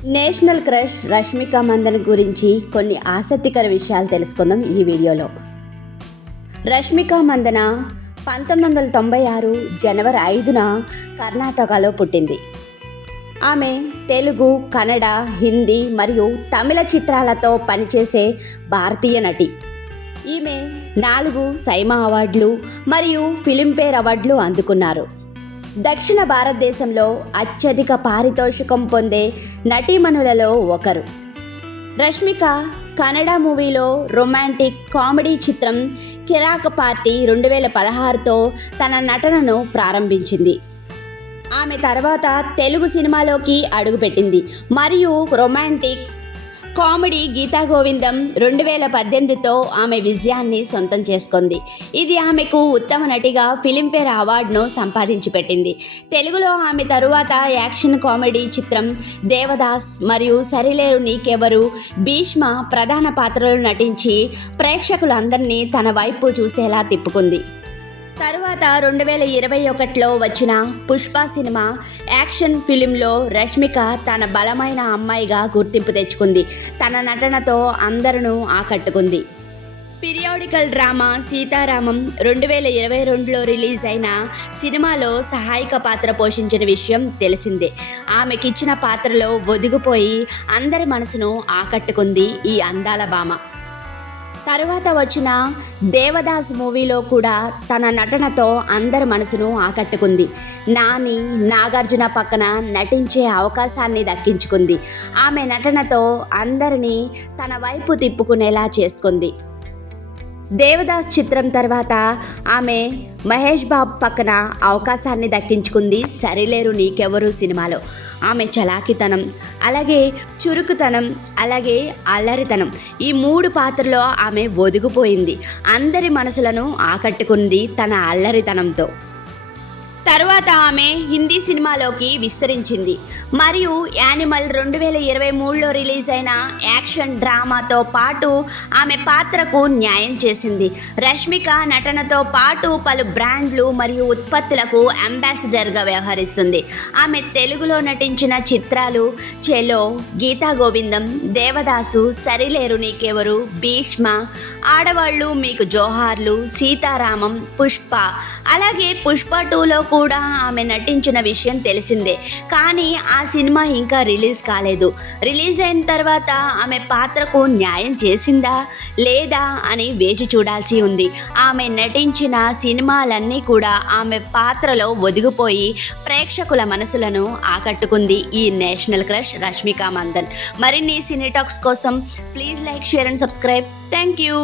National crush Rashmika Mandanna గురించి కొన్ని ఆసక్తికర విషయాలు తెలుసుకుందాం ఈ వీడియోలో. రష్మిక మందన 1996 జనవరి 5న కర్ణాటకలో పుట్టింది. ఆమె తెలుగు, కన్నడ, హిందీ మరియు తమిళ చిత్రాలతో పనిచేసే భారతీయ నటి. ఈమె 4 సైమా అవార్డులు మరియు ఫిలింఫేర్ అవార్డులు అందుకున్నారు. దక్షిణ భారతదేశంలో అత్యధిక పారితోషికం పొందే నటీమణులలో ఒకరు. రష్మిక కన్నడ మూవీలో రొమాంటిక్ కామెడీ చిత్రం కిరాక్ పార్టీ 2016తో తన నటనను ప్రారంభించింది. ఆమె తర్వాత తెలుగు సినిమాలోకి అడుగుపెట్టింది మరియు రొమాంటిక్ కామెడీ గీతా గోవిందం 2018తో ఆమె విజయాన్ని సొంతం చేసుకుంది. ఇది ఆమెకు ఉత్తమ నటిగా ఫిలింఫేర్ అవార్డును సంపాదించి పెట్టింది. తెలుగులో ఆమె తరువాత యాక్షన్ కామెడీ చిత్రం దేవదాస్ మరియు సరిలేరు నీకెవరు, భీష్మ ప్రధాన పాత్రలు నటించి ప్రేక్షకులందరినీ తన వైపు చూసేలా తిప్పుకుంది. తరువాత 2021లో వచ్చిన పుష్ప సినిమా యాక్షన్ ఫిలింలో రష్మిక తన బలమైన అమ్మాయిగా గుర్తింపు తెచ్చుకుంది. తన నటనతో అందరినూ ఆకట్టుకుంది. పీరియాడికల్ డ్రామా సీతారామం 2022లో రిలీజ్ అయిన సినిమాలో సహాయక పాత్ర పోషించిన విషయం తెలిసిందే. ఆమెకిచ్చిన పాత్రలో ఒదిగిపోయి అందరి మనసును ఆకట్టుకుంది ఈ అందాల భామ. తరువాత వచ్చిన దేవదాస్ మూవీలో కూడా తన నటనతో అందరి మనసును ఆకట్టుకుంది. నాని, నాగార్జున పక్కన నటించే అవకాశాన్ని దక్కించుకుంది. ఆమె నటనతో అందరినీ తన వైపు తిప్పుకునేలా చేసుకుంది. దేవదాస్ చిత్రం తర్వాత ఆమె మహేష్ బాబు పక్కన అవకాశాన్ని దక్కించుకుంది సరిలేరు నీకెవరు సినిమాలో. ఆమె చలాకితనం, అలాగే చురుకుతనం, అలాగే అల్లరితనం, ఈ 3 పాత్రలో ఆమె ఒదిగిపోయింది. అందరి మనసులను ఆకట్టుకుంది తన అల్లరితనంతో. తరువాత ఆమె హిందీ సినిమాలోకి విస్తరించింది మరియు యానిమల్ 2023లో రిలీజ్ అయిన యాక్షన్ డ్రామాతో పాటు ఆమె పాత్రకు న్యాయం చేసింది. రష్మిక నటనతో పాటు పలు బ్రాండ్లు మరియు ఉత్పత్తులకు అంబాసిడర్గా వ్యవహరిస్తుంది. ఆమె తెలుగులో నటించిన చిత్రాలు చెలో, గీతా గోవిందం, దేవదాసు, సరిలేరు నీకెవరు, భీష్మ, ఆడవాళ్ళు మీకు జోహార్లు, సీతారామం, పుష్ప, అలాగే పుష్ప 2లో కూడా ఆమె నటించిన విషయం తెలిసిందే. కానీ ఆ సినిమా ఇంకా రిలీజ్ కాలేదు. రిలీజ్ అయిన తర్వాత ఆమె పాత్రకు న్యాయం చేసిందా లేదా అని వేచి చూడాల్సి ఉంది. ఆమె నటించిన సినిమాలన్నీ కూడా ఆమె పాత్రలో ఒదిగిపోయి ప్రేక్షకుల మనసులను ఆకట్టుకుంది ఈ నేషనల్ క్రష్ రష్మిక మందన్. మరిన్ని సినీ టాక్స్ కోసం please like, share and subscribe. Thank you.